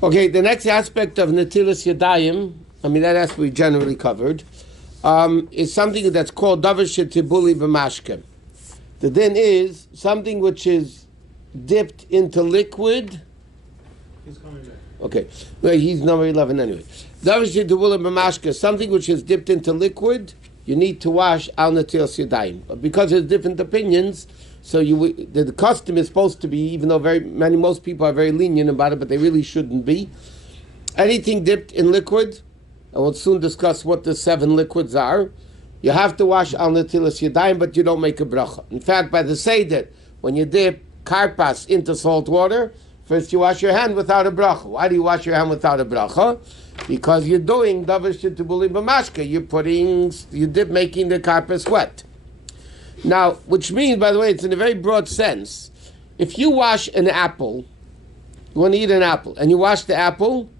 Okay, the next aspect of Natilas Yadayim, that aspect we generally covered, is something that's called Davar Shetibuli B'mashke. The din is something which is dipped into liquid. He's coming back. Okay, well, he's number 11 anyway. Davar Shetibuli B'mashke, something which is dipped into liquid, you need to wash al Natilas Yadayim. But because there's different opinions, so the custom is supposed to be, even though most people are very lenient about it, but they really shouldn't be. Anything dipped in liquid, and we'll soon discuss what the 7 liquids are, you have to wash al natilas yadayim, but you don't make a bracha. In fact, by the Seder, when you dip karpas into salt water, first you wash your hand without a bracha. Why do you wash your hand without a bracha? Because you're doing davar shetibuli b'mashke. You're making the karpas wet. Now, which means, by the way, it's in a very broad sense. If you wash an apple, you want to eat an apple, and you wash the apple,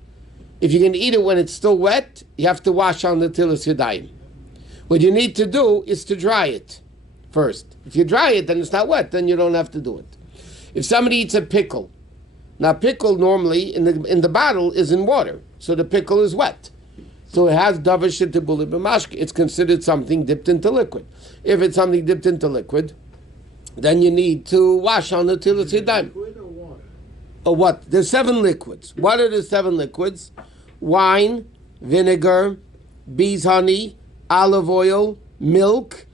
if you're going to eat it when it's still wet, you have to wash on the natilas yadayim. What you need to do is to dry it first. If you dry it, then it's not wet, then you don't have to do it. If somebody eats a pickle, now pickle normally in the bottle is in water, so the pickle is wet. So it has davar shetibuli b'mashke. It's considered something dipped into liquid. If it's something dipped into liquid, then you need to wash on the natilas yadayim. Liquid or water? Or what? There's 7 liquids. What are the 7 liquids? Wine, vinegar, bees honey, olive oil, milk,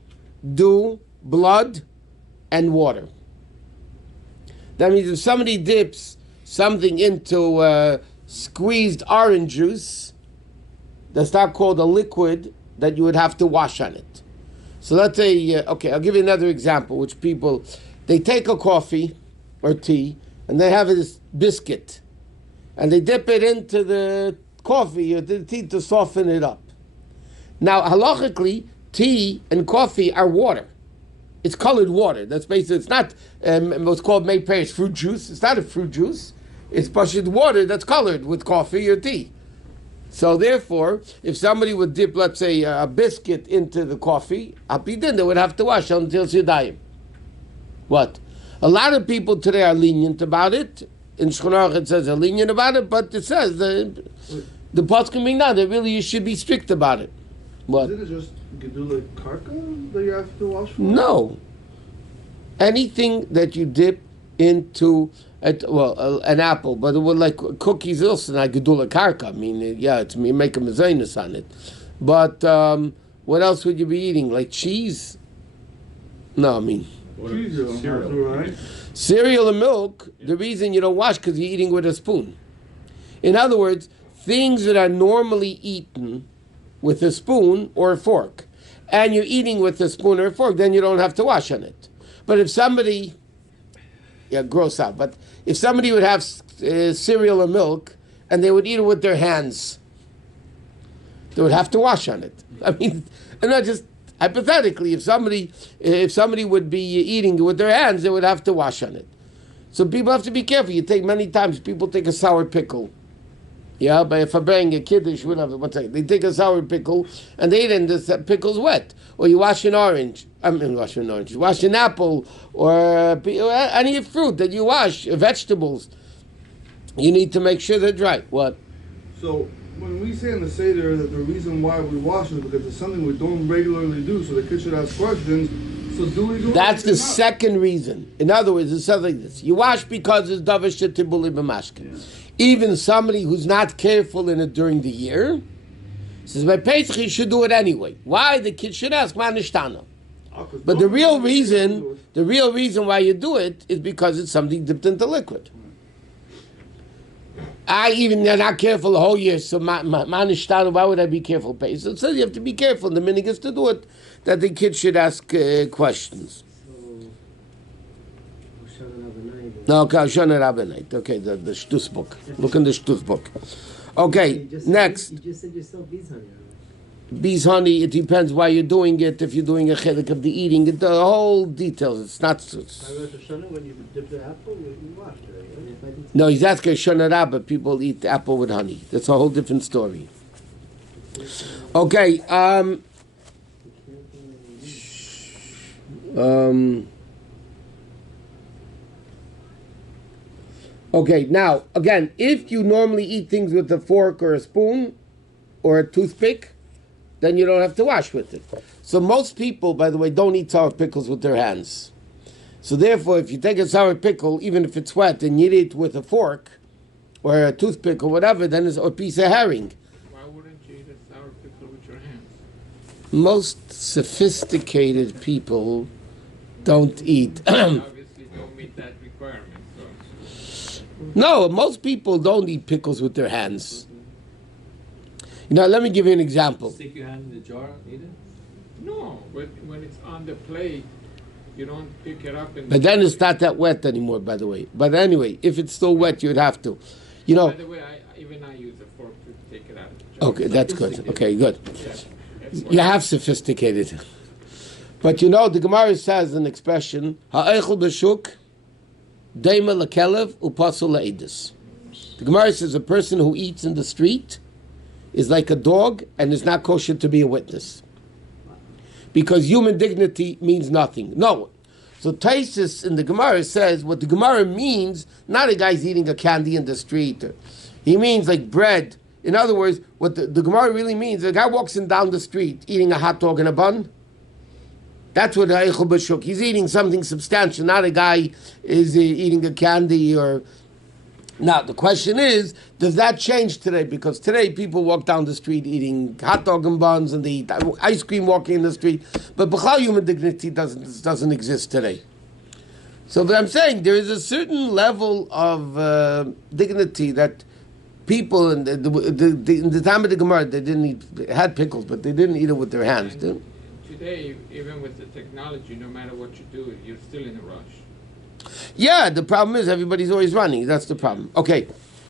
dew, blood, and water. That means if somebody dips something into squeezed orange juice, that's not called a liquid that you would have to wash on it. So let's say, I'll give you another example, which they take a coffee or tea, and they have this biscuit, and they dip it into the coffee or the tea to soften it up. Now, halachically, tea and coffee are water. It's colored water. That's basically, it's not what's called May Perish fruit juice. It's not a fruit juice. It's pashut water that's colored with coffee or tea. So therefore, if somebody would dip, let's say, a biscuit into the coffee, then they would have to wash until Yadayim. What? A lot of people today are lenient about it. In Shulchan Aruch it says they're lenient about it, but it says the poskim being now that really you should be strict about it. What? Isn't it just gedula karka that you have to wash for? No. Anything that you dip into an apple, but it would like cookies also not gedula karka. You make a mezainis on it. But what else would you be eating? Like cheese? No, cereal and milk. The reason you don't wash because you're eating with a spoon. In other words, things that are normally eaten with a spoon or a fork, and you're eating with a spoon or a fork, then you don't have to wash on it. But if somebody, gross out. But if somebody would have cereal or milk and they would eat it with their hands, they would have to wash on it. And not just hypothetically, if somebody would be eating it with their hands, they would have to wash on it. So people have to be careful. You take many times people take a sour pickle. Yeah, but if I bring a kiddush, they take a sour pickle and they eat it, and the pickle's wet. Or you wash an orange. You wash an apple or any fruit that you wash, vegetables. You need to make sure they're dry. What? So when we say in the Seder that the reason why we wash is because it's something we don't regularly do, so the kid should ask questions. So do we do it? That's the second reason. In other words, it's something like this. You wash because it's davar shetibuli b'mashke. Even somebody who's not careful in it during the year says by Pesach he should do it anyway. Why? The kid should ask manishtana. But the real reason why you do it is because it's something dipped into liquid. They're not careful the whole year, so manishtana, why would I be careful? So it says you have to be careful. The minhag is to do it, that the kid should ask questions. No, Shana Rabbanite. Okay, the Shtus book. Look in the Shtus book. Okay, next. You just said yourself bees honey. Bees honey, it depends why you're doing it, if you're doing a chelik of the eating, the whole details. It's not... When you dip the apple, you wash it, right? No, he's asking Shana Rabbah, people eat apple with honey. That's a whole different story. Okay, Okay, now, again, if you normally eat things with a fork or a spoon or a toothpick, then you don't have to wash with it. So most people, by the way, don't eat sour pickles with their hands. So therefore, if you take a sour pickle, even if it's wet, and you eat it with a fork or a toothpick or whatever, then it's a piece of herring. Why wouldn't you eat a sour pickle with your hands? Most sophisticated people don't eat. Obviously don't meet that requirement. So. No, most people don't eat pickles with their hands. Let me give you an example. Stick your hand in the jar, eat it? No, but when it's on the plate, you don't pick it up and... But then it's not that wet anymore, by the way. But anyway, if it's still wet, you'd have to. By the way, I use a fork to take it out of the jar. Okay, that's good. Okay, good. Yeah, You have sophisticated. But the Gemara says an expression, ha'eichel b'shuk, deima lekelev, upasul la'edus. The Gemara says a person who eats in the street is like a dog and is not kosher to be a witness. Because human dignity means nothing. No. So Taisus in the Gemara says what the Gemara means, not a guy's eating a candy in the street. He means like bread. In other words, what the Gemara really means, a guy walks in down the street eating a hot dog and a bun. That's what Eichel B'Shuk. He's eating something substantial, not a guy is eating a candy or... Now, the question is, does that change today? Because today people walk down the street eating hot dog and buns and they eat ice cream walking in the street. But B'chal human dignity doesn't exist today. So but I'm saying there is a certain level of dignity that people in the time of the Gemara, they didn't eat, had pickles, but they didn't eat it with their hands. Today, even with the technology, no matter what you do, you're still in a rush. Yeah, the problem is everybody's always running. That's the problem. Okay.